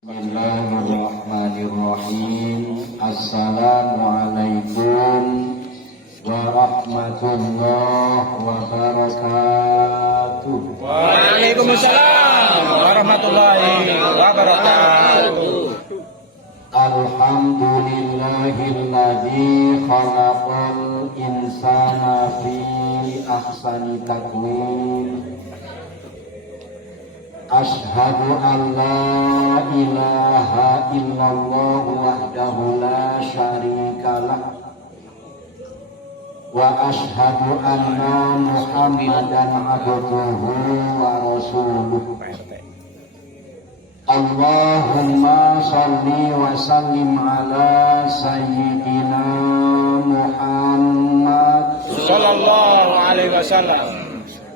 Bismillahirrahmanirrahim. Assalamualaikum warahmatullahi wabarakatuh. Waalaikumsalam warahmatullahi wabarakatuh. Alhamdulillahilladzi khalaqal insana fi ahsani taqwim. Ashhadu an la ilaha illallah wahdahu la syarikalah wa ashhadu anna Muhammadan abduhu wa rasuluh. Allahumma salli wa sallim ala sayyidina Muhammad Sallallahu alaihi wasallam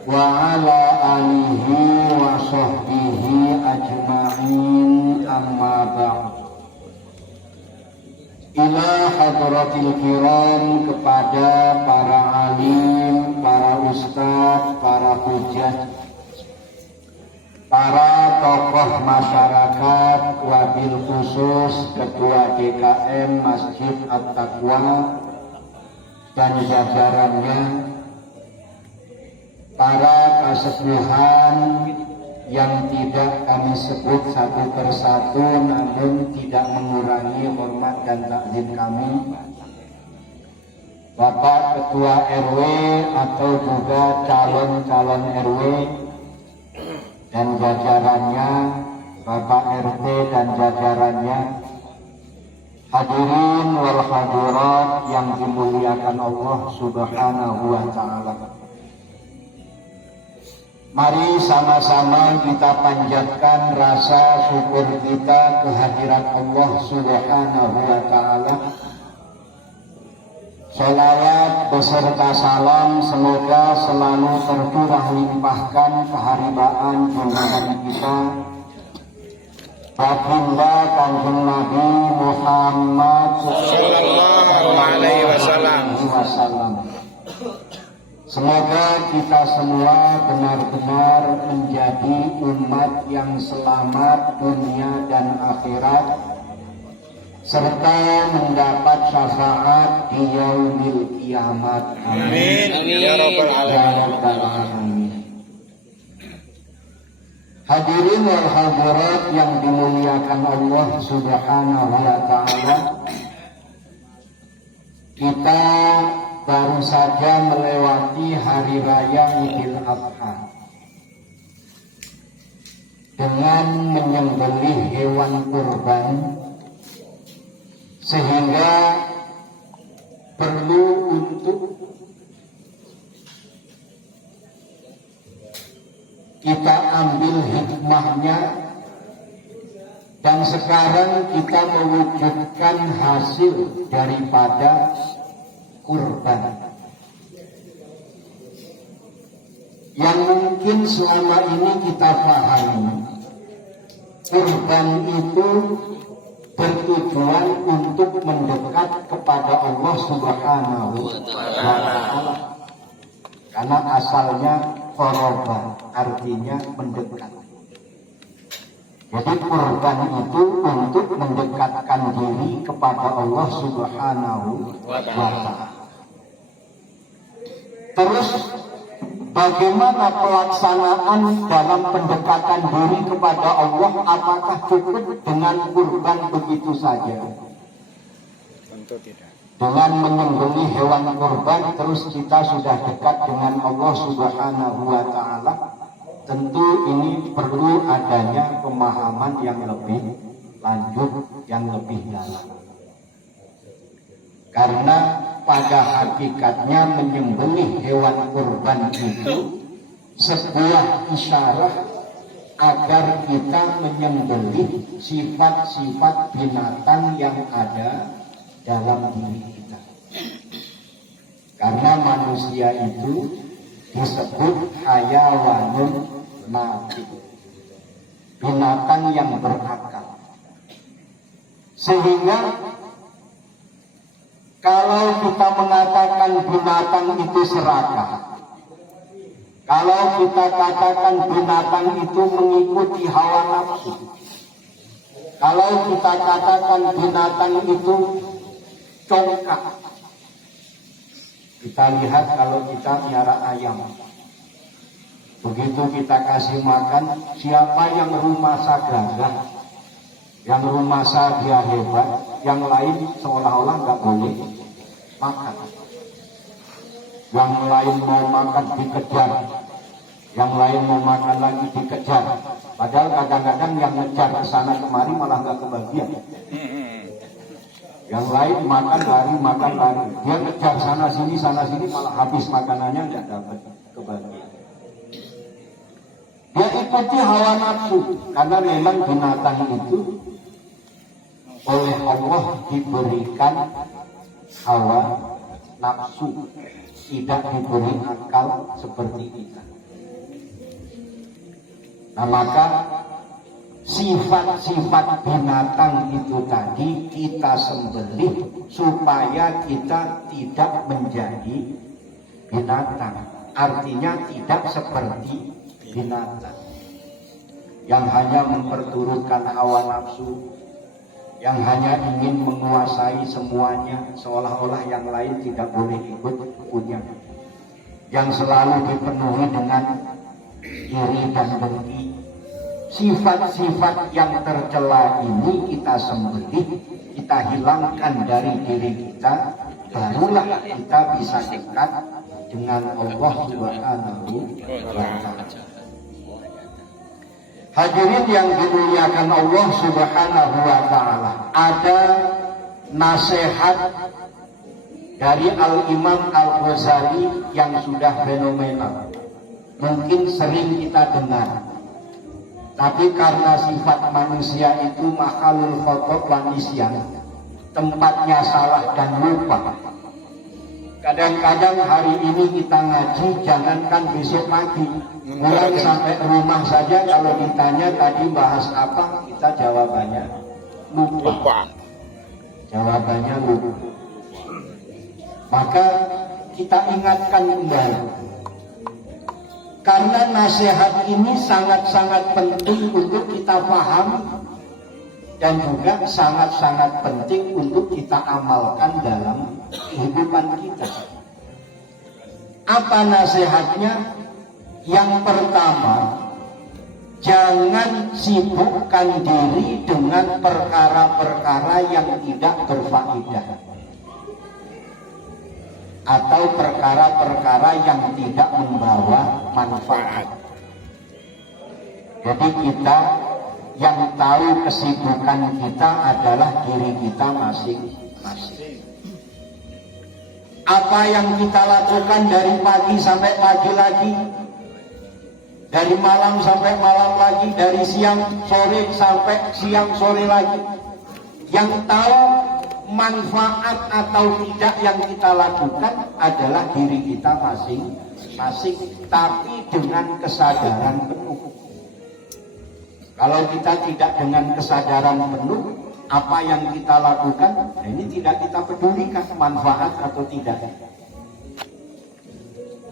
wa ala alihi wa sahbihi ajma'in, amma ba'd. Ila hadratil kiram, kepada para alim, para ustadz, para hujjah, para tokoh masyarakat, wabil khusus Ketua DKM Masjid At-Taqwa dan jajarannya, para kasepuhan yang tidak kami sebut satu persatu namun tidak mengurangi hormat dan takzim kami, Bapak Ketua RW atau juga calon-calon RW dan jajarannya, Bapak RT dan jajarannya, hadirin wal hadirat yang dimuliakan Allah Subhanahu wa ta'ala. Mari sama-sama kita panjatkan rasa syukur kita kehadirat Allah Subhanahu wa ta'ala. Sholawat beserta salam semoga selalu tercurah limpahkan keharibaan junjungan kita baginda Kanjeng Nabi Muhammad Sallallahu alaihi wasallam. Semoga kita semua benar-benar menjadi umat yang selamat dunia dan akhirat, serta mendapat syafaat di yaumil kiamat. Amin ya rabbal alamin. Hadirin wal hadirat yang dimuliakan Allah Subhanahu wa ta'ala, kita baru saja melewati hari raya Idul Adha dengan menyembelih hewan kurban, sehingga perlu untuk kita ambil hikmahnya, dan sekarang kita mewujudkan hasil daripada kurban yang mungkin selama ini kita pahami. Kurban itu bertujuan untuk mendekat kepada Allah Subhanahu wa ta'ala, karena asalnya qoroba, artinya mendekat. Jadi kurban itu untuk mendekatkan diri kepada Allah Subhanahu wa ta'ala. Terus bagaimana pelaksanaan dalam pendekatan diri kepada Allah? Apakah cukup dengan kurban begitu saja? Tentu tidak. Dengan menyembelih hewan kurban terus kita sudah dekat dengan Allah Subhanahu wa ta'ala? Tentu ini perlu adanya pemahaman yang lebih lanjut, yang lebih dalam. Karena pada hakikatnya menyembelih hewan kurban itu sebuah isyarat agar kita menyembelih sifat-sifat binatang yang ada dalam diri kita. Karena manusia itu disebut hayawanun natik, binatang yang berakal. Sehingga kalau kita mengatakan binatang itu serakah, Kalau kita katakan binatang itu mengikuti hawa nafsu, Kalau kita katakan binatang itu congkak, kita lihat kalau kita miara ayam, begitu kita kasih makan, siapa yang rumasa gagah, yang rumasa dia hebat, yang lain seolah-olah nggak boleh makan. Yang lain mau makan dikejar, yang lain mau makan lagi dikejar. Padahal kadang-kadang yang ngejar ke sana kemari malah nggak kebagian. Yang lain makan lari, dia ngejar sana sini malah habis makanannya nggak dapat kebagian. Dia ikuti hawa nafsu karena memang binatang itu oleh Allah diberikan hawa nafsu, tidak diberi akal seperti kita. Nah, maka sifat-sifat binatang itu tadi kita sembelih supaya kita tidak menjadi binatang. Artinya tidak seperti binatang yang hanya memperturutkan hawa nafsu, yang hanya ingin menguasai semuanya, seolah-olah yang lain tidak boleh ikut punya, yang selalu dipenuhi dengan iri dan dengki. Sifat-sifat yang tercela ini kita sembelih, kita hilangkan dari diri kita, barulah kita bisa dekat dengan Allah Subhanahu wa Ta'ala. Hadirin yang dimuliakan Allah Subhanahu wa Ta'ala, ada nasihat dari Al-Imam Al-Ghazali yang sudah fenomenal, mungkin sering kita dengar. Tapi karena sifat manusia itu makhluk khotob wa nisyan, tempatnya salah dan lupa. Kadang-kadang hari ini kita ngaji, jangankan besok pagi, pulang sampai rumah saja kalau ditanya tadi bahas apa, kita jawabannya lupa. Jawabannya lupa. Maka kita ingatkan kembali. Karena nasihat ini sangat-sangat penting untuk kita paham dan juga sangat-sangat penting untuk kita amalkan dalam kehidupan kita. Apa nasihatnya? Yang pertama, jangan sibukkan diri dengan perkara-perkara yang tidak berfaedah atau perkara-perkara yang tidak membawa manfaat. Jadi kita yang tahu kesibukan kita adalah diri kita masing-masing. Apa yang kita lakukan dari pagi sampai pagi lagi, dari malam sampai malam lagi, dari siang sore sampai siang sore lagi, yang tahu manfaat atau tidak yang kita lakukan adalah diri kita masing-masing, tapi dengan kesadaran penuh. Kalau kita tidak dengan kesadaran penuh, apa yang kita lakukan ini tidak kita pedulikan manfaat atau tidak.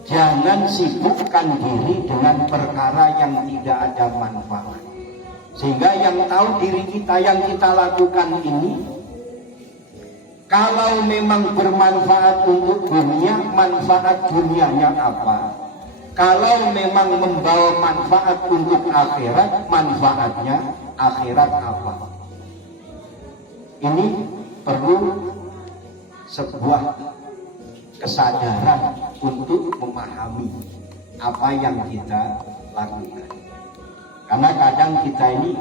Jangan sibukkan diri dengan perkara yang tidak ada manfaat, sehingga yang tahu diri kita yang kita lakukan ini, kalau memang bermanfaat untuk dunia, manfaat dunianya apa? Kalau memang membawa manfaat untuk akhirat, manfaatnya akhirat apa? Ini perlu sebuah kesadaran untuk memahami apa yang kita lakukan. Karena kadang kita ini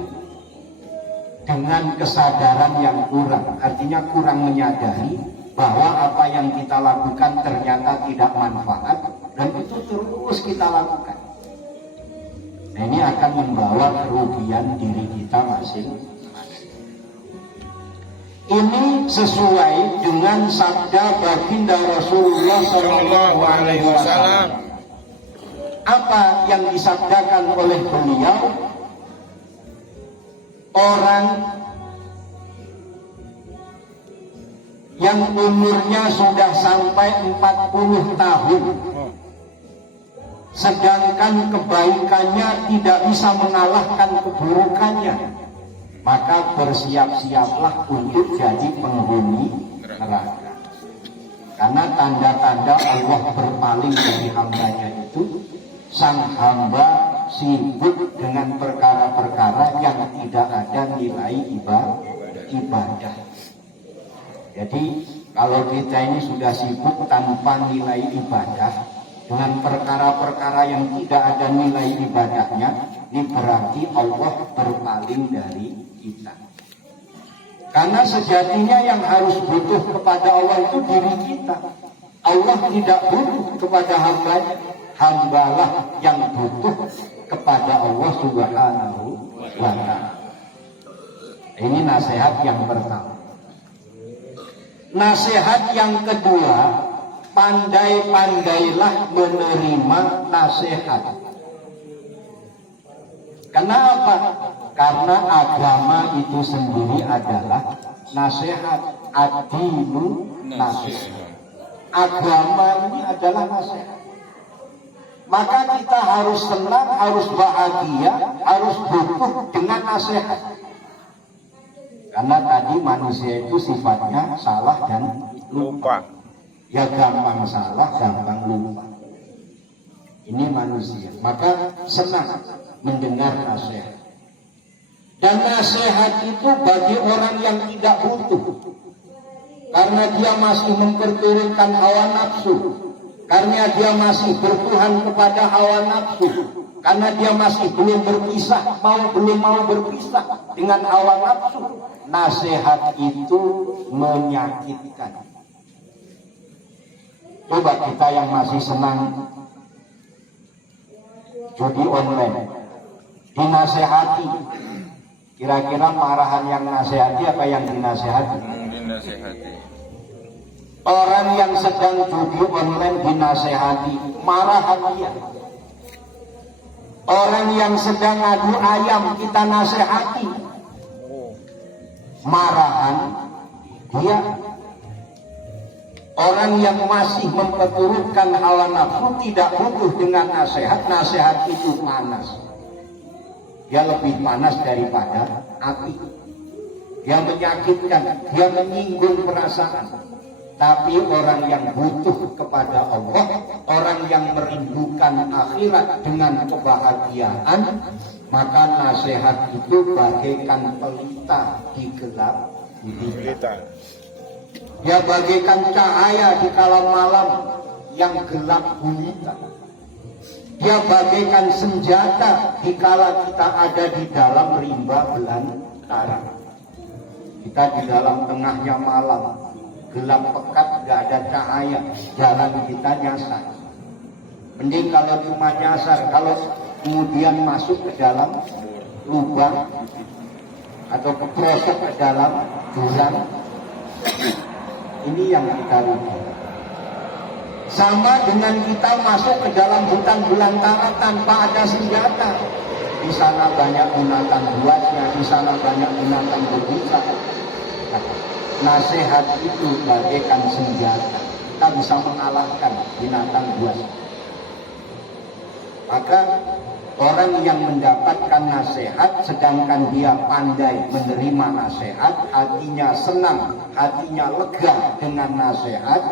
dengan kesadaran yang kurang, artinya kurang menyadari bahwa apa yang kita lakukan ternyata tidak manfaat, dan itu terus kita lakukan. Nah, ini akan membawa kerugian diri kita masing-masing. Ini sesuai dengan sabda baginda Rasulullah SAW. Apa yang disabdakan oleh beliau? Orang yang umurnya sudah sampai 40 tahun, sedangkan kebaikannya tidak bisa mengalahkan keburukannya, maka bersiap-siaplah untuk jadi penghuni neraka. Karena tanda-tanda Allah berpaling dari hambanya itu, sang hamba sibuk dengan perkara-perkara yang tidak ada nilai ibadah. Jadi kalau kita ini sudah sibuk tanpa nilai ibadah dengan perkara-perkara yang tidak ada nilai ibadahnya, ini berarti Allah berpaling dari kita. Karena sejatinya yang harus butuh kepada Allah itu diri kita. Allah tidak butuh kepada hambanya, hambalah yang butuh kepada Allah Subhanahu wa ta'ala. Ini nasihat yang pertama. Nasihat yang kedua, pandai-pandailah menerima nasihat. Kenapa? Karena agama itu sendiri adalah nasihat. Ad-dinu nasihat. Agama ini adalah nasihat. Maka kita harus senang, harus bahagia, harus butuh dengan nasihat. Karena tadi manusia itu sifatnya salah dan lupa. Ya gampang salah, gampang lupa. Ini manusia. Maka senang mendengar nasihat. Dan nasihat itu bagi orang yang tidak butuh. Karena dia masih memperturutkan hawa nafsu. Karena dia masih bertuhan kepada hawa nafsu. Karena dia masih belum mau berpisah dengan hawa nafsu. Nasihat itu menyakitkan. Coba kita yang masih senang judi online, dinasehati. Kira-kira marahan yang nasihati apa yang dinasehati? Dinasehati. Orang yang sedang judi online dinasehati, marahan dia. Orang yang sedang adu ayam kita nasehati, marahan dia. Orang yang masih memperturutkan hawa nafsu tidak butuh dengan nasihat. Nasihat itu panas. Dia lebih panas daripada api. Dia menyakitkan, dia menyinggung perasaan. Tapi orang yang butuh kepada Allah, orang yang merindukan akhirat dengan kebahagiaan, maka nasihat itu bagaikan pelita di gelap gulita. Dia bagaikan cahaya di kala malam yang gelap gulita. Dia bagaikan senjata di kala kita ada di dalam rimba belantara. Kita di dalam tengahnya malam, gelap pekat, gak ada cahaya, jalan kita nyasar. Mending kalau cuma nyasar, kalau kemudian masuk ke dalam lubang atau keprosok ke dalam jurang, ini yang kita rugi. Sama dengan kita masuk ke dalam hutan belantara tanpa ada senjata. Di sana banyak binatang buasnya, di sana banyak binatang berbisa. Nasihat itu bagaikan senjata. Kita bisa mengalahkan binatang buas. Maka orang yang mendapatkan nasihat sedangkan dia pandai menerima nasihat, hatinya senang, hatinya lega dengan nasihat,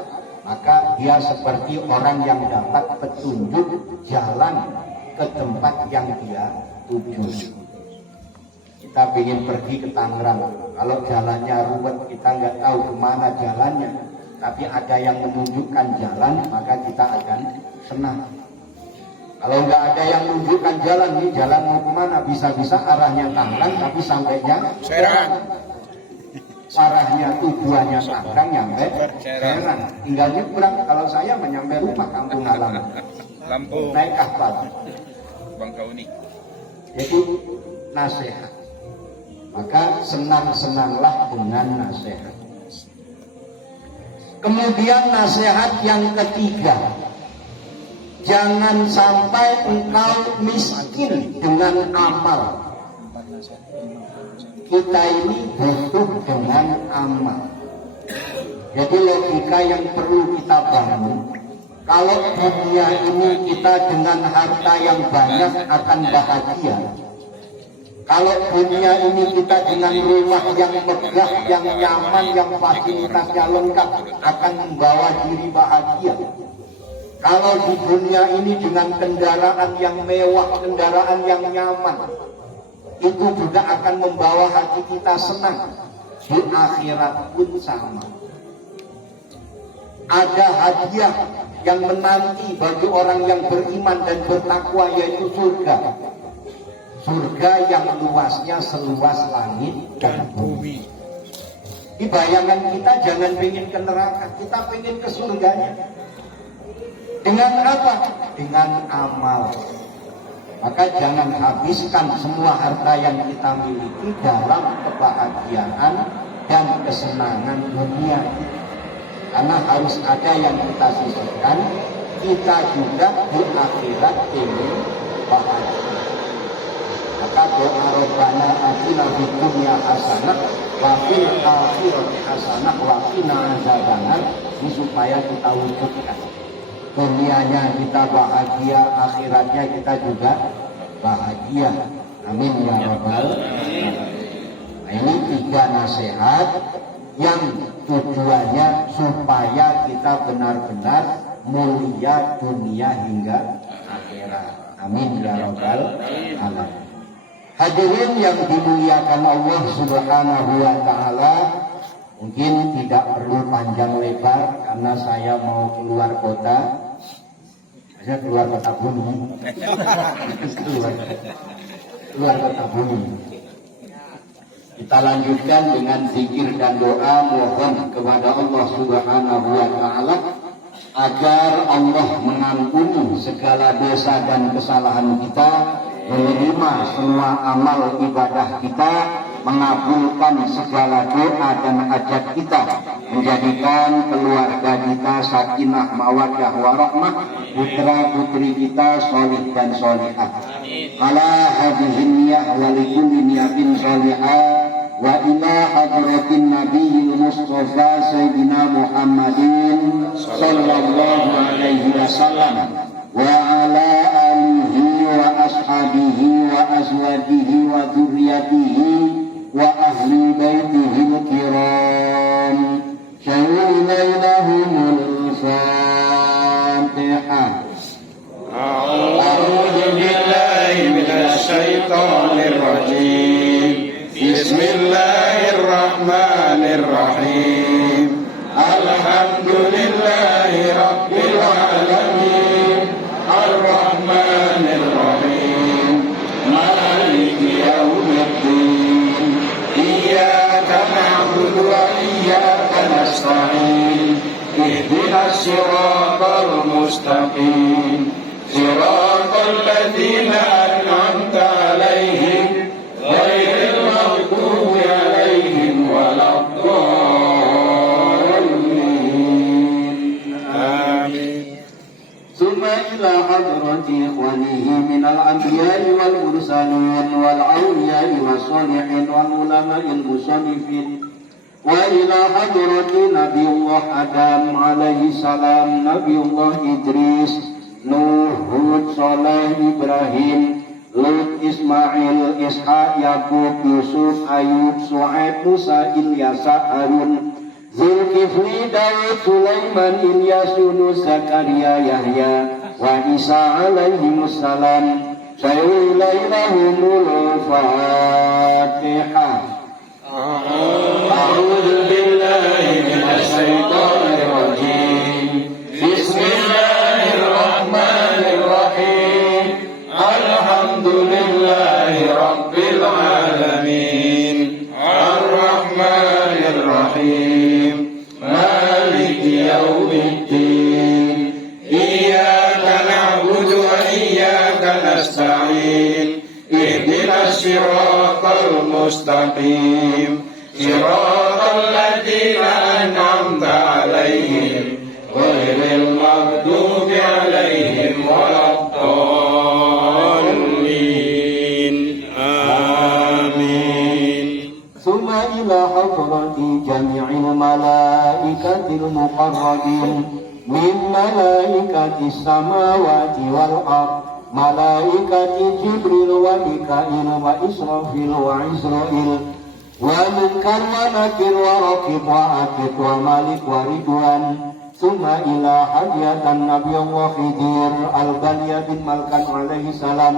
maka dia seperti orang yang dapat petunjuk jalan ke tempat yang dia tuju. Kita ingin pergi ke Tangerang, kalau jalannya ruwet kita nggak tahu kemana jalannya, tapi ada yang menunjukkan jalan, maka kita akan senang. Kalau nggak ada yang menunjukkan jalan, ini jalan mau kemana? Bisa-bisa arahnya Tangerang, tapi sampainya Serang. Arahnya tujuannya Tangerang, nyampe Serang. Tinggal nyebrang. Kalau saya menyampe rumah kampung halaman. Lampung. Naik kapal. Bangkauni. Jadi nasihat. Maka senang-senanglah dengan nasihat. Kemudian nasihat yang ketiga, jangan sampai engkau miskin dengan amal. Kita ini butuh dengan amal. Jadi logika yang perlu kita bangun, kalau dunia ini kita dengan harta yang banyak akan bahagia, Kalau dunia ini kita dengan rumah yang megah, yang nyaman, yang fasilitasnya lengkap akan membawa diri bahagia. Kalau di dunia ini dengan kendaraan yang mewah, kendaraan yang nyaman, itu juga akan membawa hati kita senang. Di akhirat pun sama. Ada hadiah yang menanti bagi orang yang beriman dan bertakwa, yaitu surga. Surga yang luasnya seluas langit dan bumi. Di bayangan kita jangan pengen ke neraka, kita pengen ke surganya. Dengan apa? Dengan amal. Maka jangan habiskan semua harta yang kita miliki dalam kebahagiaan dan kesenangan dunia. Karena harus ada yang kita sisihkan, kita juga di akhirat ingin bahagia. Maka doa Rabbana atina fid dunya hasanah wa fil akhirati hasanah wa qina adzabannar, ini supaya kita wujudkan. Dunianya kita bahagia, akhiratnya kita juga bahagia. Amin ya rabbal alamin. Nah, ini 3 nasihat yang tujuannya supaya kita benar-benar mulia dunia hingga akhirat. Amin ya rabbal alamin. Hadirin yang dimuliakan Allah Subhanahu wa taala, mungkin tidak perlu panjang lebar karena saya mau keluar kota. Saya keluar kota bumi. keluar kota bumi. Kita lanjutkan dengan zikir dan doa, mohon kepada Allah Subhanahu wa taala agar Allah mengampuni segala dosa dan kesalahan kita, menerima semua amal ibadah kita, mengabulkan segala doa dan hajat kita, menjadikan keluarga kita sakinah mawaddah warahmah, putra putri kita solih dan solihah. Ala hadhihi niyah wa likulli niyatin solihah wa ila hadratin nabiyil mustafa sayyidina Muhammadin sallallahu alaihi wasallam wa ala alihi wa ashabihi wa azwajihi wa dzurriyyatihi wa ahli baitihi al-kiram syai'ulainahumul Fatihah. A'udzu billahi minasy syaithanir rajim. Bismillahirrahmanirrahim. Alhamdulillahi rabbil alamin. Ar-Rahmanir Rahim. Maliki yaumiddin. Iyyaka na'budu wa iyyaka nasta'in. Ihdinas siratal mustaqim. Siratal ladzina an'amta 'alaihim ghairil maghdubi 'alaihim waladdallin. Amin. Summa ila hadrati ikhwanihi minal anbiya'i wal mursalin wal awliya'i was salihin wal ulama'il musannifin wa ila hadrati Nabiullah Adam alaihi salam, Nabiullah Idris, Nuh, Hud, Saleh, Ibrahim, Lut, Ismail, Ishaq, Yakub, Yusuf, Ayub, Su'aib, Musa, Ilyasa, Harun, Zulkifli, Daud, Sulaiman, Ilyas, Yunus, Zakaria, Yahya, wa Isa alaihimussalam. Sayyidailahumul Fatihah. A'udzu billahi minasy syaithanir rajim. Bismillahirrahmanirrahim. Alhamdulillahi rabbil alamin. Ar-Rahmanir Rahim. Maliki yaumiddin. Iyyaka na'budu wa iyyaka nasta'in. Ihdinas siratal mustaqim. Siratal ladzina an'amta 'alaihim ghairil maghdubi 'alaihim waladdallin. Amin. Summa ila hadrati jami'il malaikatil muqarrabin min malaikatis samawati wal ardh malaikati Jibril wa Mikail wa Israfil wa Israil wa Munkar wa Nakir wa Raqib wa Atid wa Malik wa Ridwan summa ila hadiyatan Nabi Allah Khidir al-Baliyah bin Malkan alaihi salam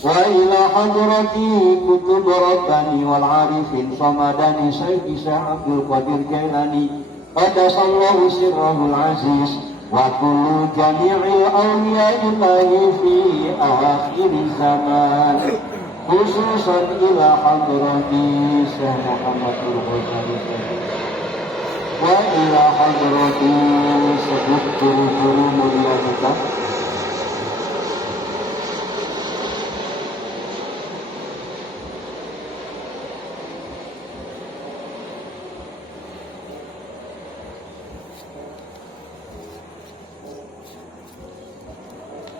wa ila hadrati kutub Rabbani wal Arifin Samadani Sayyidi Syekh Abdul Qadir Jailani qadasallahu sirrahul aziz wa kullu jami'il awliyaillahi fi akhir zaman khususan ila hadrati Syekh Muhammadul Ghazali wa ila hadrati sebut guru-guru mulia kita.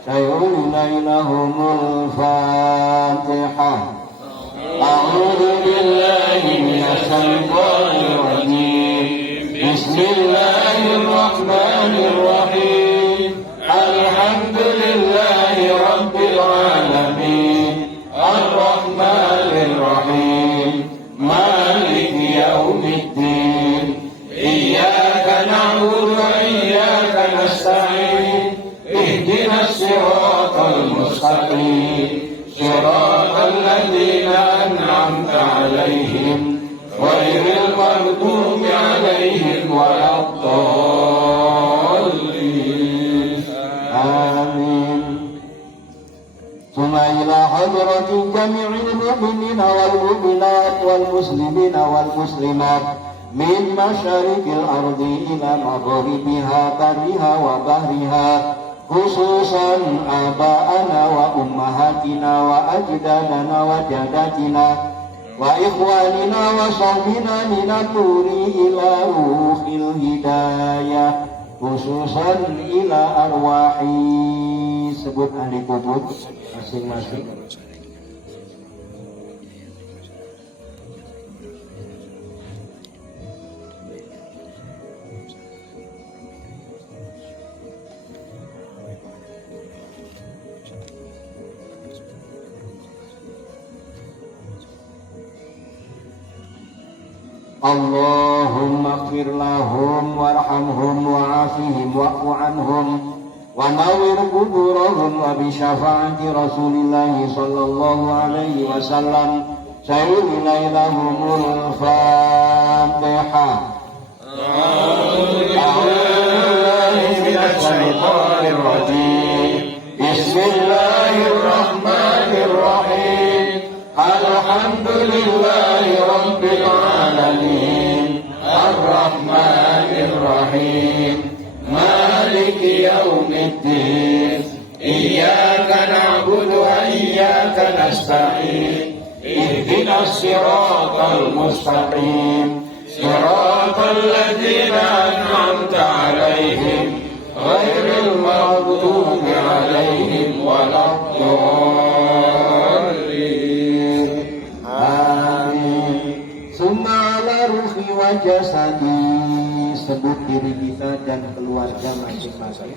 Sayulina ilahumul Fatihah. A'udzu billahi minasy syaithanir rajim. Bismillahirrahmanirrahim. Alhamdulillahi rabbil alamin. Ar-Rahmanir Rahim. Maliki yaumiddin. Iyyaka na'budu wa iyyaka nasta'in. اهدنا الصراط المستقيم صراط الذين أنعمت عليهم غير المغضوب عليهم ولا الضالين آمين ثم إلى حضرة جميع المؤمنين والمؤمنات والمسلمين والمسلمات من مشارق الأرض إلى مغربها برها وبحرها خصوصا آباءنا وأمهاتنا وأجدادنا وجداتنا وإخواننا وصحبنا من الطور إلى روح الهداية خصوصا إلى أرواح sebut ahli kubur masing-masing. Allahumma ighfir lahum warhamhum wa'afihim wa'fu anhum wa nawwir quburahum wa bi syafaati Rasulillah sallallahu alaihi wasallam sayyidina ilahumul Fatihah. A'udzu billahi minasy syaithanir rajim. Bismillahirrahmanirrahim. Alhamdulillahi rabbil alamin. Ar-Rahmanir Rahim. Maliki yaumiddin. Iyyaka na'budu wa iyyaka nasta'in. Ihdinas siratal mustaqim. Siratal ladzina an'amta 'alaihim ghairil maghdubi 'alaihim waladdallin. Amin. Summa ala ruhi wa jasadi. Sebut diri kita dan keluarga masing-masing.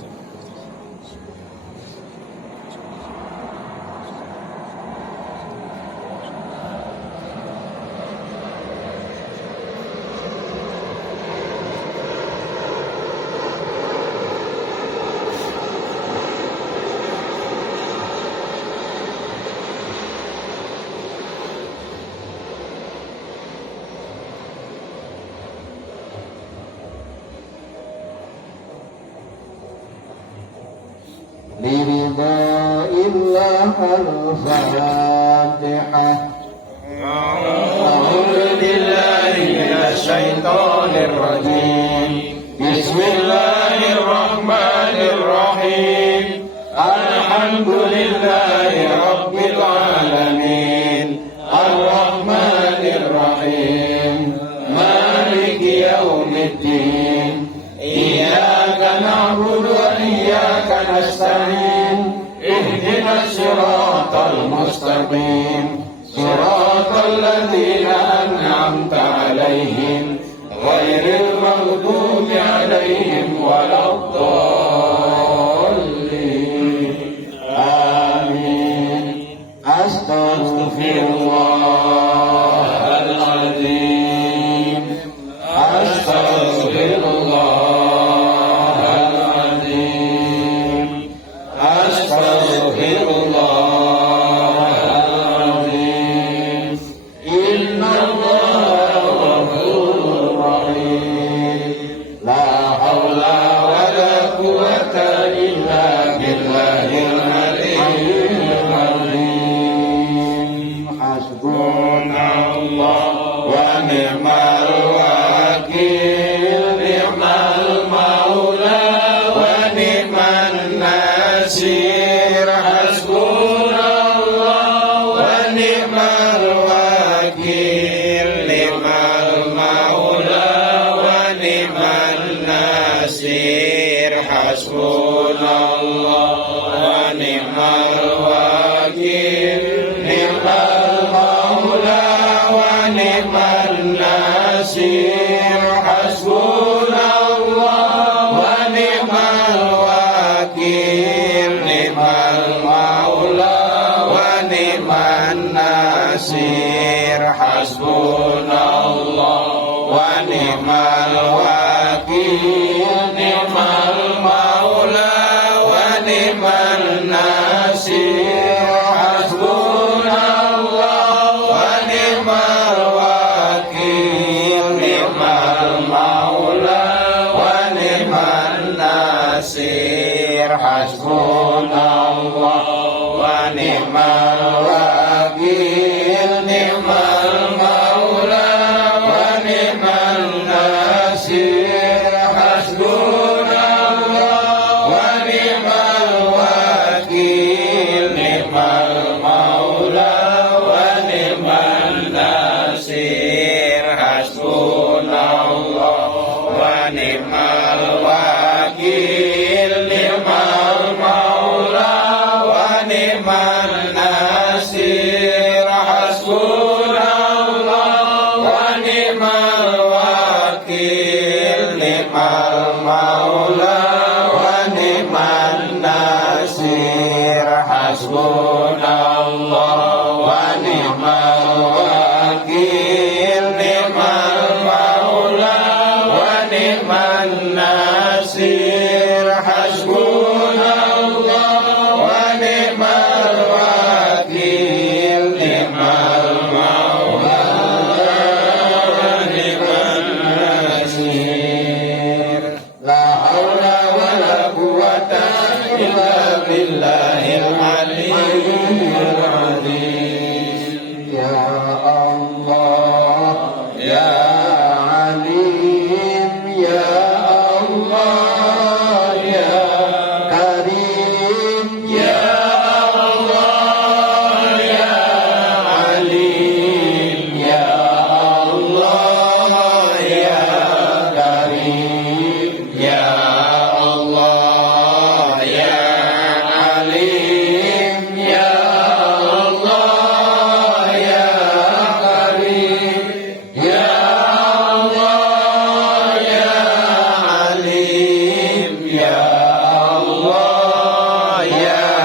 Liridha'illah al-Fatihah. A'udzu billahi minasy syaithanir rajim. Bismillahirrahmanirrahim. Alhamdulillahi rabbil alamin. Ar-Rahmanir Rahim. Maliki yaumiddin. Iyyaka na'budu wa iyyaka nasta'in. Ihdinas siratal mustaqim. Siratal ladzina an'amta 'alaihim ghairil maghdubi 'alaihim waladdallin. Amin. nasir, hasbunallah wa ni'mal wakil, ni'mal maula wa ni'man nasir, hasbunallah wa ni'mal wakil, ni'mal maula wa ni'man nasir, hasbunallah wa ni'mal wakil, ni'mal maula wa ni'man nasir, hasbunallah wa ni'mal wakil, ni'mal maula wa ni'man nasir, hasbunallah wa ni'mal wakil, ni'mal maula wa ni'man nasir, hasbunallah wa ni'mal wakil, ni'mal maula wa ni'man nasir, hasbunallah wa ni'mal wakil, ni'mal maula wa ni'man nasir, hasbunallah wa ni'mal wakil, ni'mal maula wa ni'man nasir, hasbunallah wa ni'mal wakil, ni'mal maula wa ni'man nasir. La haula wa la quwwata illa billahil aliyyil azim. Ya Allah, Ya Alim, Ya Allah, Ya Karim, Ya Allah, Ya Alim, Ya Allah, Ya Karim, Ya Allah, Ya Alim, Ya Allah, Ya Karim, Ya Allah, Ya Alim, Ya Allah, Ya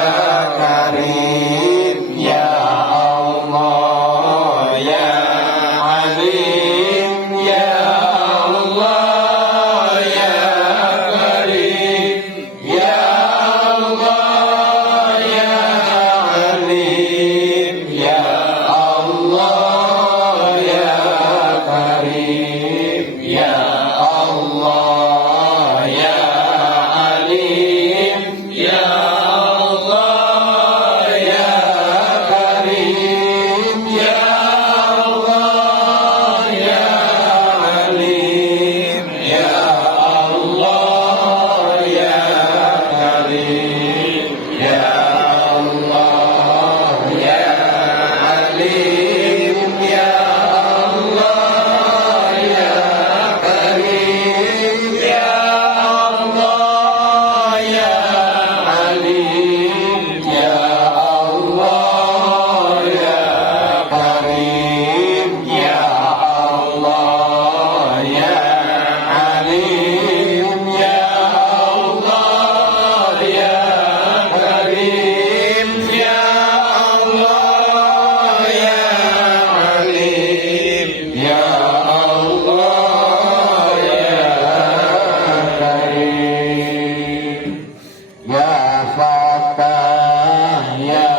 Karim, Ya Allah, Ya Alim, Ya Allah, Ya Karim, Ya Allah, Ya Alim, Ya Allah, Ya Karim, Ya Allah, Ya Alim, Ya Allah, Ya Karim, Ya Allah, Ya Alim, Ya Allah, Ya Karim, Ya Allah, Ya Alim, Ya Allah, Ya Karim, Ya Allah, Ya Alim, Ya Allah, Ya Karim, Ya Allah, Ya Alim, Ya Allah, Ya Karim, Ya Allah, Ya Alim, Ya Allah, Ya Karim. Ya Fatah, Ya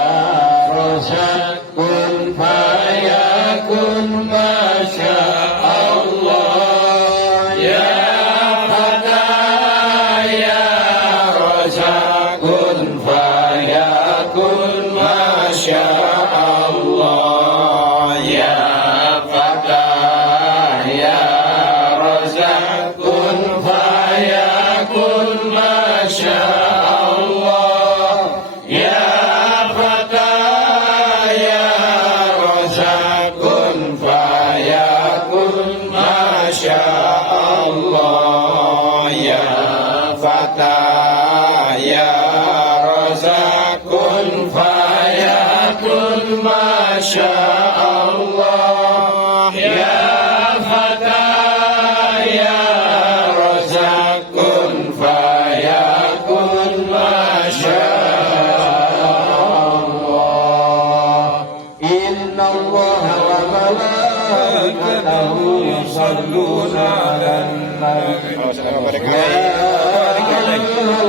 Razzaq, Kun fayakun masya Allah, Ya Fatah, Ya Razzaq, kun fayakun masya Allah, Ya Fatah, Ya Razzaq, kun fayakun masya Allah, Ya Fatah, Ya Razzaq, kun fayakun masya Allah, Ya Fatah, Ya Razzaq, kun fayakun masya Allah, Ya Fatah, يصلون على النبي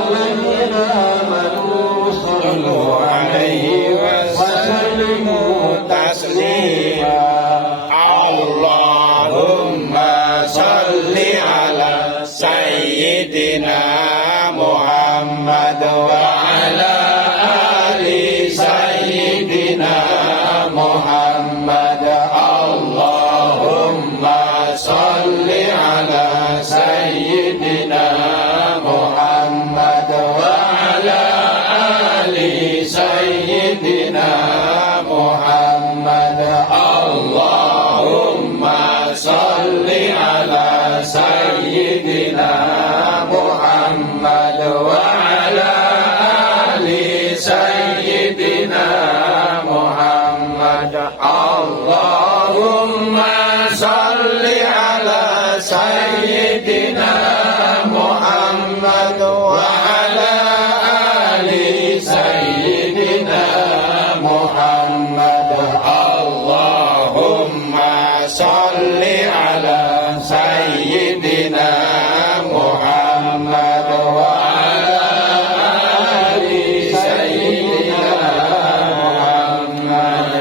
الذين آمنوا صلوا عليه وسلموا تسليما اللهم صل على سيدنا محمد وعلى آل سيدنا محمد اللهم صل على سيدنا محمد وعلى آل سيدنا محمد اللهم صل على سيدنا محمد وعلى آل سيدنا محمد اللهم صل على سيدنا محمد وعلى آل سيدنا محمد اللهم صل على سيدنا محمد وعلى آل سيدنا محمد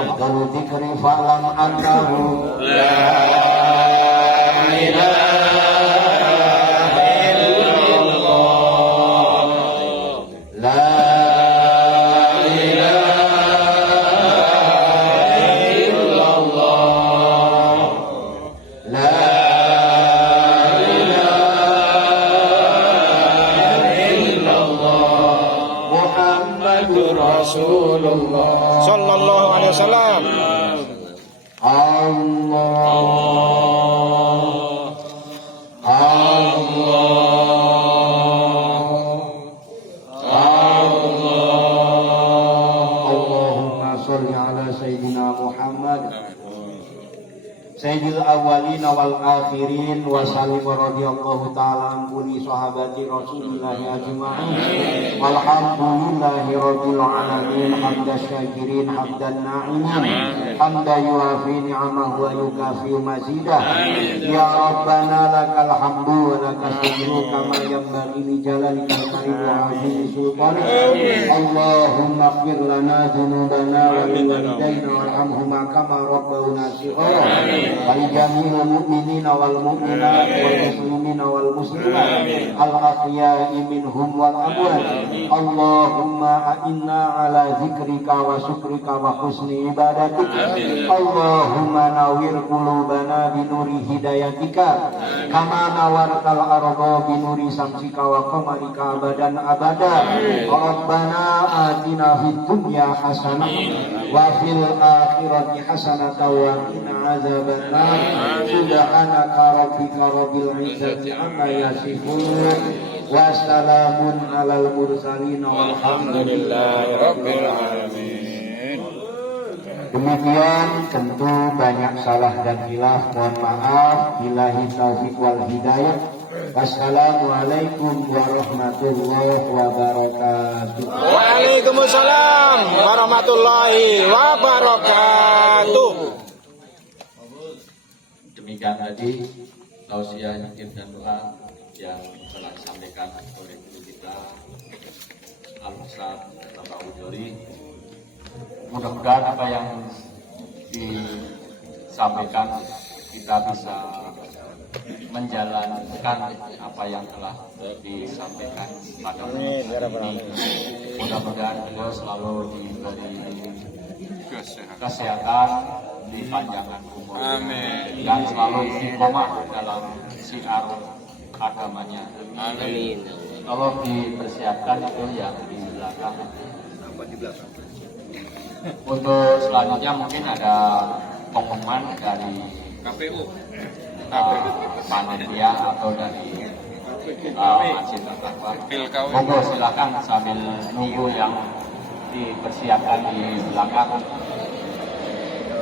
أفضل ذكر فاعلم أنه لا إله إلا الله لا إله إلا الله لا إله إلا الله محمد رسول الله صلى الله عليه وسلم Allahumma sholli ala sayyidina Muhammad Sayyidil awwalin wal akhirin wa sallim radhiyallahu ta'ala an kulli sahabati Rasulillahi ajma'in walhamdulillahi rabbil alamin hamdan syakirin hamdan na'imin hamdan yuafi ni'amahu wa yukafi mazidah ya rabbana lakal hamdu wa lakal syukru kama yanbaghi li jalalikal karim wa 'azimi sultanik Allahumma ighfir lana dhunubana wa liwalidayna warhamhuma kama rabbawna shighara ولجميع المؤمنين والمؤمنات والمسلمين والمسلمات الأحياء منهم والأموات اللهم أئنا على ذكرك وشكرك وحسن عبادتك اللهم نور قلوبنا بنور هدايتك كما نورت الأرض بنور شمسك وقمرك أبدا أبدا ربنا آتنا في الدنيا حسنة وفي الآخرة حسنة وقنا عذاب النار سبحانك ربك رب العزة عما يصفون وسلام على المرسلين والحمد لله رب العالمين. Demikian tentu banyak salah dan khilaf, mohon maaf. Billahi taufiq wal hidayah. Wassalamualaikum warahmatullahi wabarakatuh. Waalaikumsalam warahmatullahi wabarakatuh. Demikian tadi tausiah, zikir dan doa yang telah disampaikan oleh guru kita Al-Ustaz Bapak Ujori. Mudah-mudahan apa yang disampaikan kita bisa menjalankan apa yang telah disampaikan pada hari ini. Mudah-mudahan beliau selalu diberi kesehatan, dipanjangkan umur, dan selalu istiqomah dalam syiar agamanya. Amin. Kalau dipersiapkan itu yang di belakang. Untuk selanjutnya mungkin ada pengumuman dari KPU, panitia atau dari Masjid Al-Akbar. Monggo silakan sambil nunggu yang dipersiapkan di belakang.